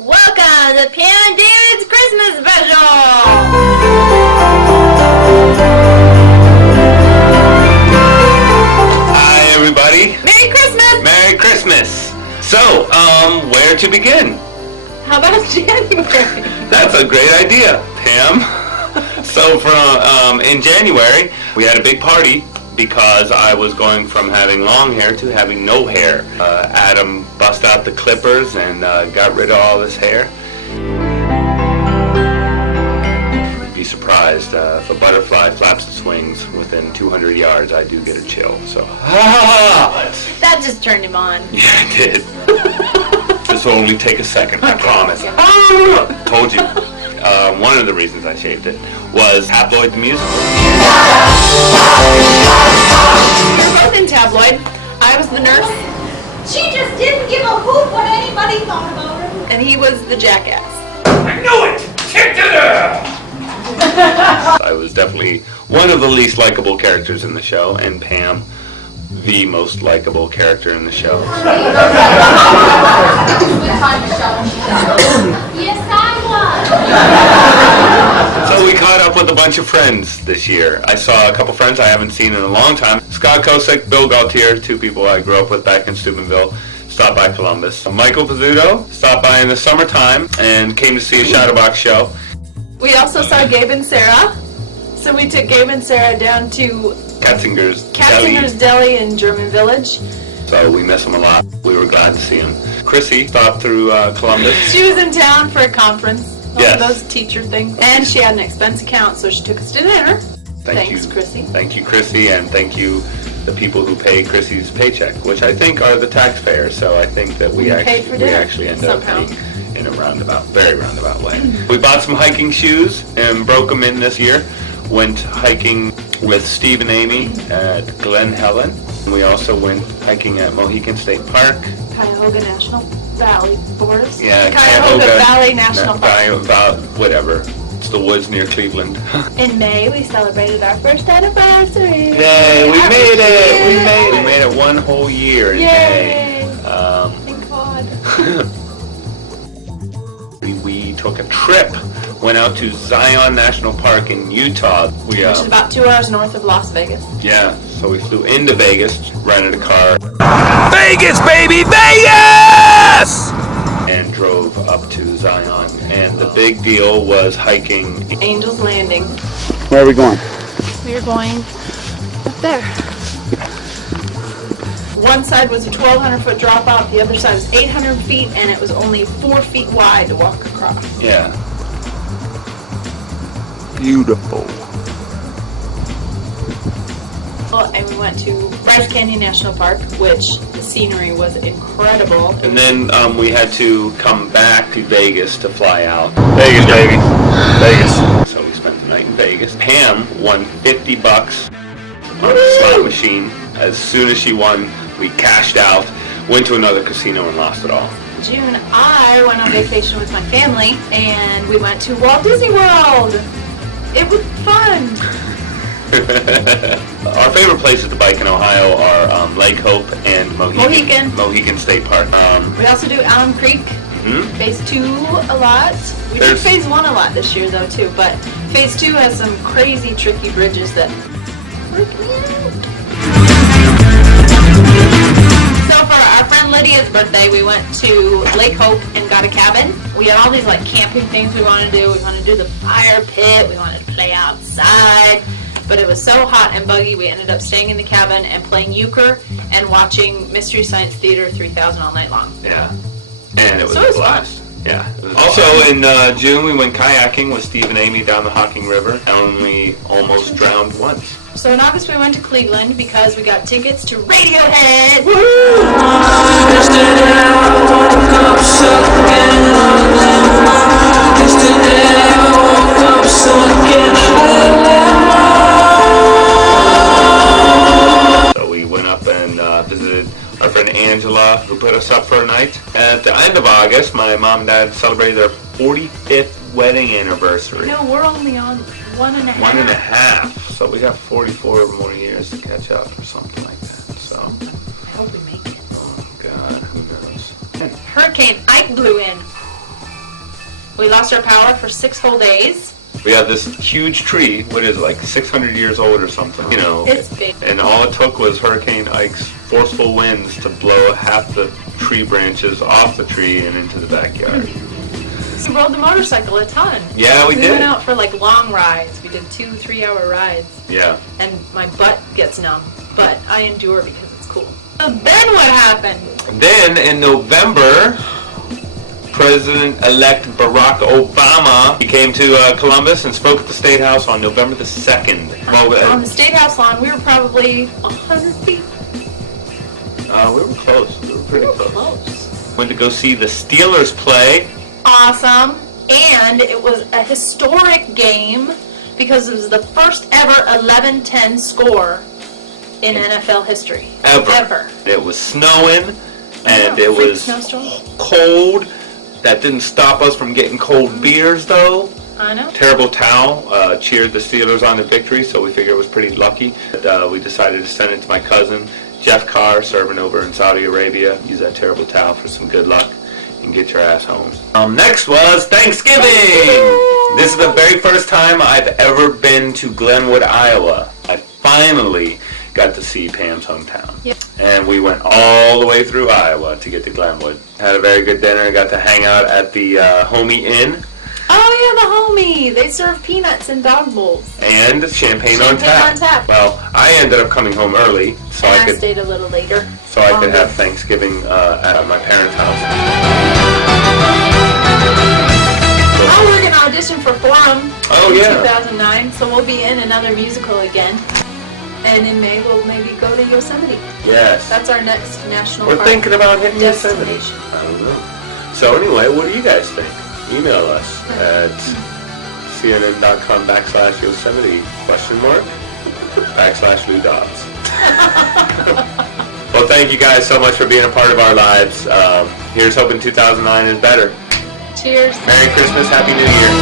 Welcome to Pam and David's Christmas special! Hi everybody! Merry Christmas! Merry Christmas! So, where to begin? How about January? That's a great idea, Pam. So in January, we had a big party because I was going from having long hair to having no hair. Adam bust out the clippers and got rid of all his hair. You'd be surprised, if a butterfly flaps its wings within 200 yards, I do get a chill. So, That just turned him on. Yeah, it did. This will only take a second, I promise. Told you. One of the reasons I shaved it was Tabloid the Musical. We were both in Tabloid. I was the nurse. She just didn't give a hoot what anybody thought about her. And he was the jackass. I knew it! Kick to there! I was definitely one of the least likable characters in the show, and Pam, the most likable character in the show. Yes, I So we caught up with a bunch of friends this year. I saw a couple friends I haven't seen in a long time. Scott Kosick, Bill Gaultier, two people I grew up with back in Steubenville, stopped by Columbus. Michael Pizzuto stopped by in the summertime and came to see a Shadowbox show. We also saw Gabe and Sarah. So we took Gabe and Sarah down to Katzinger's Deli in German Village. So we miss him a lot. We were glad to see him. Chrissy stopped through Columbus. She was in town for a conference. One Yes. of those teacher things. And she had an expense account, so she took us to dinner. Thanks, Chrissy. Thank you, Chrissy, and thank you the people who pay Chrissy's paycheck, which I think are the taxpayers. So I think that we actually end up paying in a very roundabout way. We bought some hiking shoes and broke them in this year. Went hiking with Steve and Amy at Glen Helen. We also went hiking at Mohican State Park. Cuyahoga National Valley Forest. Yeah, Cuyahoga Valley National Park. Whatever. It's the woods near Cleveland. In May, we celebrated our first anniversary. Yay, we made it! We made it one whole year in May. Thank God. We took a trip. Went out to Zion National Park in Utah. Which is about 2 hours north of Las Vegas. Yeah, so we flew into Vegas, rented a car. Vegas, baby, Vegas! And drove up to Zion. And the big deal was hiking Angel's Landing. Where are we going? We are going up there. One side was a 1,200-foot drop off, the other side was 800 feet, and it was only 4 feet wide to walk across. Yeah. Beautiful. And we went to Bryce Canyon National Park, which the scenery was incredible. And then we had to come back to Vegas to fly out. Vegas, baby. Vegas. So we spent the night in Vegas. Pam won $50 on a slot machine. As soon as she won, we cashed out, went to another casino and lost it all. June, I went on vacation with my family, and we went to Walt Disney World. It was fun. Our favorite places to bike in Ohio are Lake Hope and Mohican State Park. We also do Alum Creek, Phase 2 a lot. We did Phase 1 a lot this year though too, but Phase 2 has some crazy tricky bridges that freak me out. So for our friend Lydia's birthday, we went to Lake Hope and got a cabin. We had all these like camping things we wanted to do. We wanted to do the fire pit. We wanted to play outside. But it was so hot and buggy, we ended up staying in the cabin and playing euchre and watching Mystery Science Theater 3000 all night long. Yeah. And it was a blast. Yeah. Also in June, we went kayaking with Steve and Amy down the Hocking River, and we almost drowned once. So in August we went to Cleveland because we got tickets to Radiohead. So we went up and visited our friend Angela, who put us up for a night. At the end of August, my mom and dad celebrated their 45th wedding anniversary. No, we're only on 1.5. 1.5. So we got 44 more years to catch up or something like that. So I hope we make it. Oh God, who knows? Hurricane Ike blew in. We lost our power for 6 whole days. We have this huge tree, what is it, like 600 years old or something, you know. It's big. And all it took was Hurricane Ike's forceful winds to blow half the tree branches off the tree and into the backyard. We rode the motorcycle a ton. Yeah, we did. We went out for like long rides. We did 2-3 hour rides. Yeah. And my butt gets numb, but I endure because it's cool. So then what happened? Then in November, President-elect Barack Obama, he came to Columbus and spoke at the State House on November the 2nd. On the State House lawn, we were probably 100 feet. We were close. We were pretty close. Went to go see the Steelers play. Awesome. And it was a historic game because it was the first ever 11-10 score in NFL history. Ever. It was snowing and it was snowstorm. Cold. That didn't stop us from getting cold beers, though. I know. Terrible towel cheered the Steelers on the victory, so we figured it was pretty lucky. But, we decided to send it to my cousin, Jeff Carr, serving over in Saudi Arabia. Use that terrible towel for some good luck and get your ass home. Next was Thanksgiving! This is the very first time I've ever been to Glenwood, Iowa. I finally got to see Pam's hometown. Yep. And we went all the way through Iowa to get to Glenwood. Had a very good dinner. Got to hang out at the Homie Inn. Oh yeah, the Homie. They serve peanuts in dog bowls. And champagne on tap. Well, I ended up coming home early, so and I could stayed a little later. So I could have Thanksgiving at my parents' house. Oh, we're gonna audition for Forum in yeah. 2009, so we'll be in another musical again. And in May, we'll maybe go to Yosemite. Yes. That's our next national We're park thinking about hitting Yosemite. destination. I don't know. So anyway, what do you guys think? Email us at cnn.com/Yosemite /Lou Dobbs. Well, thank you guys so much for being a part of our lives. Here's hoping 2009 is better. Cheers. Merry Christmas, Happy New Year.